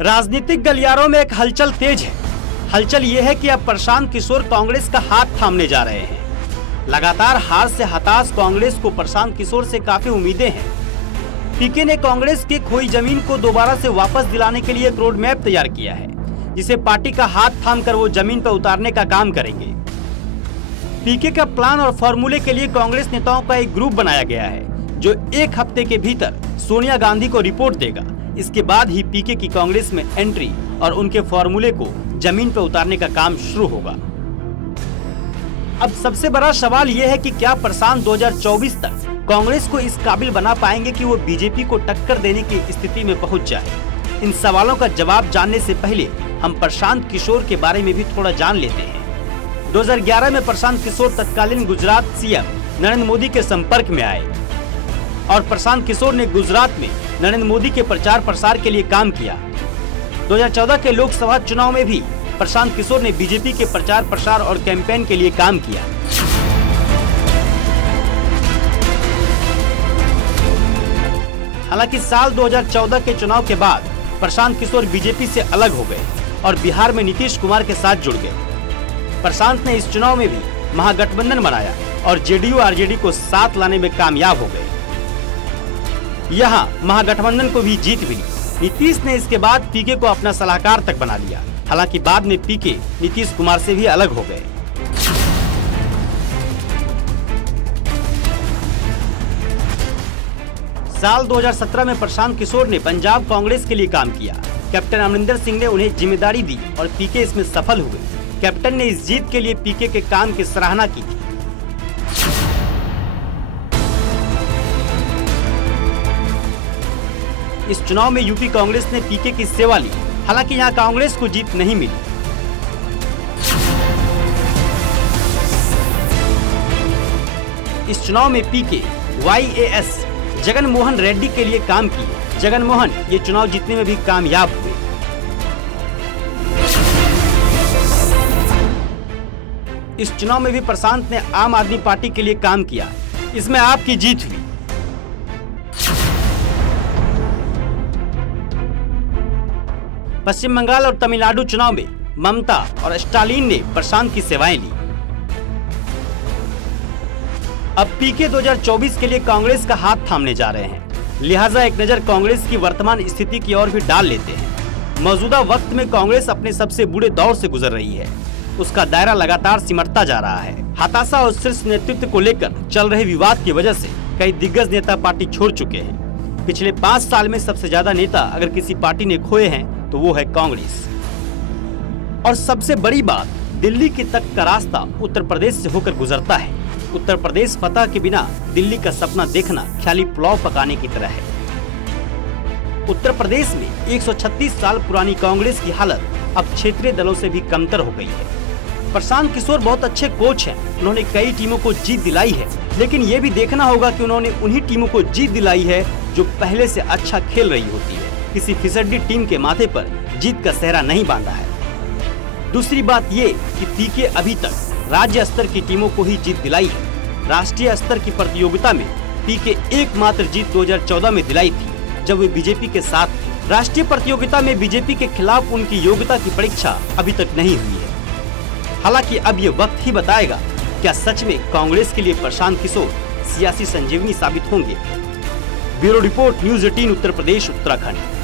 राजनीतिक गलियारों में एक हलचल तेज है। हलचल ये है कि अब प्रशांत किशोर कांग्रेस का हाथ थामने जा रहे हैं। लगातार हार से हताश कांग्रेस को प्रशांत किशोर से काफी उम्मीदें हैं। पीके ने कांग्रेस की खोई जमीन को दोबारा से वापस दिलाने के लिए एक रोड मैप तैयार किया है, जिसे पार्टी का हाथ थामकर वो जमीन पर उतारने का काम करेंगे। पीके का प्लान और फॉर्मूले के लिए कांग्रेस नेताओं का एक ग्रुप बनाया गया है, जो एक हफ्ते के भीतर सोनिया गांधी को रिपोर्ट देगा। इसके बाद ही पीके की कांग्रेस में एंट्री और उनके फॉर्मूले को जमीन पर उतारने का काम शुरू होगा। अब सबसे बड़ा सवाल यह है कि क्या प्रशांत 2024 तक कांग्रेस को इस काबिल बना पाएंगे कि वो बीजेपी को टक्कर देने की स्थिति में पहुंच जाए। इन सवालों का जवाब जानने से पहले हम प्रशांत किशोर के बारे में भी थोड़ा जान लेते हैं। 2011 में प्रशांत किशोर तत्कालीन गुजरात सीएम नरेंद्र मोदी के संपर्क में आए और प्रशांत किशोर ने गुजरात में नरेंद्र मोदी के प्रचार प्रसार के लिए काम किया। 2014 के लोकसभा चुनाव में भी प्रशांत किशोर ने बीजेपी के प्रचार प्रसार और कैंपेन के लिए काम किया। हालांकि साल 2014 के चुनाव के बाद प्रशांत किशोर बीजेपी से अलग हो गए और बिहार में नीतीश कुमार के साथ जुड़ गए। प्रशांत ने इस चुनाव में भी महागठबंधन बनाया और जेडीयू आरजेडी को साथ लाने में कामयाब हो गए। यहाँ महागठबंधन को भी जीत मिली। नीतीश ने इसके बाद पीके को अपना सलाहकार तक बना लिया। हालांकि बाद में पीके नीतीश कुमार से भी अलग हो गए। साल 2017 में प्रशांत किशोर ने पंजाब कांग्रेस के लिए काम किया। कैप्टन अमरिंदर सिंह ने उन्हें जिम्मेदारी दी और पीके इसमें सफल हुए। कैप्टन ने इस जीत के लिए पीके के काम की सराहना की थी। इस चुनाव में यूपी कांग्रेस ने पीके की सेवा ली। हालांकि यहां कांग्रेस को जीत नहीं मिली। इस चुनाव में पीके YAS जगन मोहन रेड्डी के लिए काम किए। जगन मोहन ये चुनाव जीतने में भी कामयाब हुए। इस चुनाव में भी प्रशांत ने आम आदमी पार्टी के लिए काम किया। इसमें आपकी जीत हुई। पश्चिम बंगाल और तमिलनाडु चुनाव में ममता और स्टालिन ने प्रशांत की सेवाएं ली। अब पीके 2024 के लिए कांग्रेस का हाथ थामने जा रहे हैं। लिहाजा एक नजर कांग्रेस की वर्तमान स्थिति की ओर भी डाल लेते हैं। मौजूदा वक्त में कांग्रेस अपने सबसे बुरे दौर से गुजर रही है। उसका दायरा लगातार सिमटता जा रहा है। हताशा और शीर्ष नेतृत्व को लेकर चल रहे विवाद की वजह से कई दिग्गज नेता पार्टी छोड़ चुके हैं। पिछले 5 साल में सबसे ज्यादा नेता अगर किसी पार्टी ने खोए हैं तो वो है कांग्रेस। और सबसे बड़ी बात, दिल्ली की तक का रास्ता उत्तर प्रदेश से होकर गुजरता है। उत्तर प्रदेश फतह के बिना दिल्ली का सपना देखना ख्याली पुलाव पकाने की तरह है। उत्तर प्रदेश में 136 साल पुरानी कांग्रेस की हालत अब क्षेत्रीय दलों से भी कमतर हो गई है। प्रशांत किशोर बहुत अच्छे कोच हैं। उन्होंने कई टीमों को जीत दिलाई है, लेकिन ये भी देखना होगा कि उन्होंने उन्हीं टीमों को जीत दिलाई है जो पहले से अच्छा खेल रही होती है। किसी फिसड्डी टीम के माथे पर जीत का सेहरा नहीं बांधा है। दूसरी बात ये कि पीके अभी तक राज्य स्तर की टीमों को ही जीत दिलाई है। राष्ट्रीय स्तर की प्रतियोगिता में पीके एकमात्र जीत 2014 में दिलाई थी, जब वे बीजेपी के साथ थे। राष्ट्रीय प्रतियोगिता में बीजेपी के खिलाफ उनकी योग्यता की परीक्षा अभी तक नहीं हुई है। हालांकि अब ये वक्त ही बताएगा क्या सच में कांग्रेस के लिए प्रशांत किशोर सियासी संजीवनी साबित होंगे। Bureau report, news 18 Uttar Pradesh Uttarakhand.